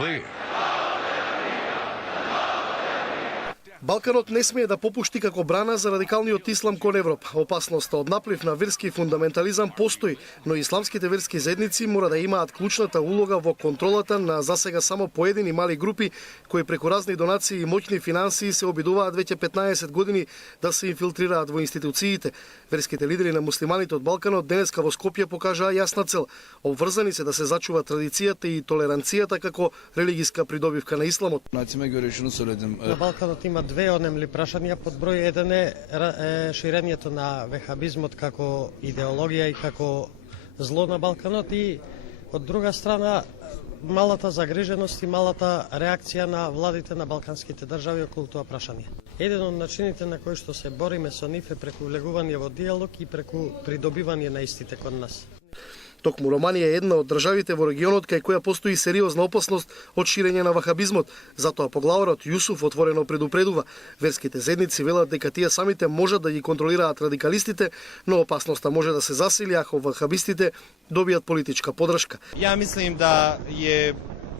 clear. Балканот не смее да попушти како брана за радикалниот ислам кон Европа. Опасноста од наплив на верски фундаментализам постои, но исламските верски заедници мора да имаат клучната улога во контролата на засега само поедини мали групи кои преку разни донации и моќни финансии се обидуваат веќе 15 години да се инфилтрираат во институциите. Верските лидери на муслиманите од Балканот денеска во Скопје покажаа јасна цел. Обврзани се да се зачува традицијата и толеранцијата како религиска придобивка на исламот. На Балканот има две однемли прашања. Под број 1 е ширењето на вехабизмот како идеологија и како зло на Балканот и од друга страна малата загриженост и малата реакција на владите на балканските држави околу тоа прашање. Еден од начините на кои што се бориме со нив е преку влегување во диалог и преку придобивање на истите кон нас. Токму Романија е една од државите во регионот кај која постои сериозна опасност од ширење на вахабизмот. Затоа поглаварот Јусуф отворено предупредува. Верските заедници велат дека тие самите можат да ги контролираат радикалистите, но опасноста може да се засили ако вахабистите добијат политичка подршка. Ја мислим да е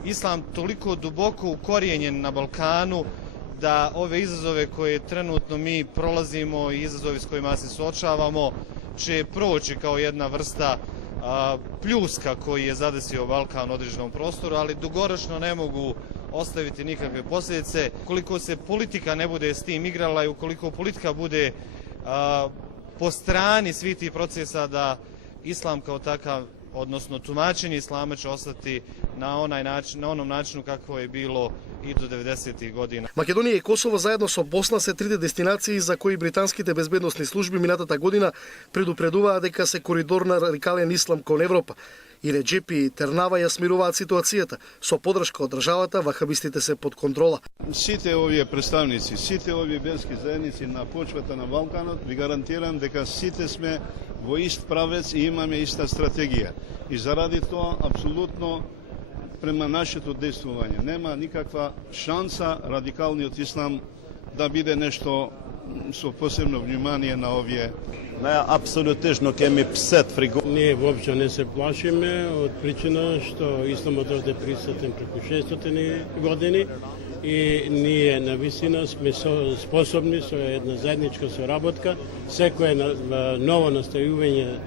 ислам толико дубоко укориjenjen на Балкану da ove izazove koje trenutno mi prolazimo i izazovi s kojima se suočavamo će proći kao jedna vrsta pljuska koji je zadesio Balkan u određenom prostoru, ali dugoročno ne mogu ostaviti nikakve posljedice. Ukoliko se politika ne bude s tim igrala i ukoliko politika bude po strani svih tih procesa da islam kao takav, odnosno tumačenje islama će ostati na onom načinu kako je bilo и до 90-ти година. Македонија и Косово заедно со Босна се трите дестинации за кои британските безбедносни служби минатата година предупредуваа дека се коридор на радикален ислам кон Европа. И Реджепи и Тернава ја смируваат ситуацијата. Со подршка од државата, вахабистите се под контрола. Сите овие представници, сите овие верски заедници на почвата на Балканот, ви гарантирам дека сите сме во ист правец и имаме иста стратегија. И заради тоа, апсолутно, према нашето действување нема никаква шанса радикалниот ислам да биде нешто со посебно внимание на овие. Апсолутно кеми псет фриго. Ние воопшто не се плашиме од причина што исламот овде присутен преку 600 години и ние навистина сме способни со една заедничка соработка, секое ново настојување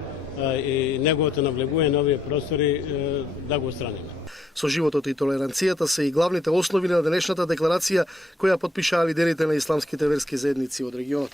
и неговото навлегување на овие простори да го отстраниме. Со животот и толеранцијата се и главните основи на денешната декларација која потпишаа лидерите на исламските верски заедници од регионот.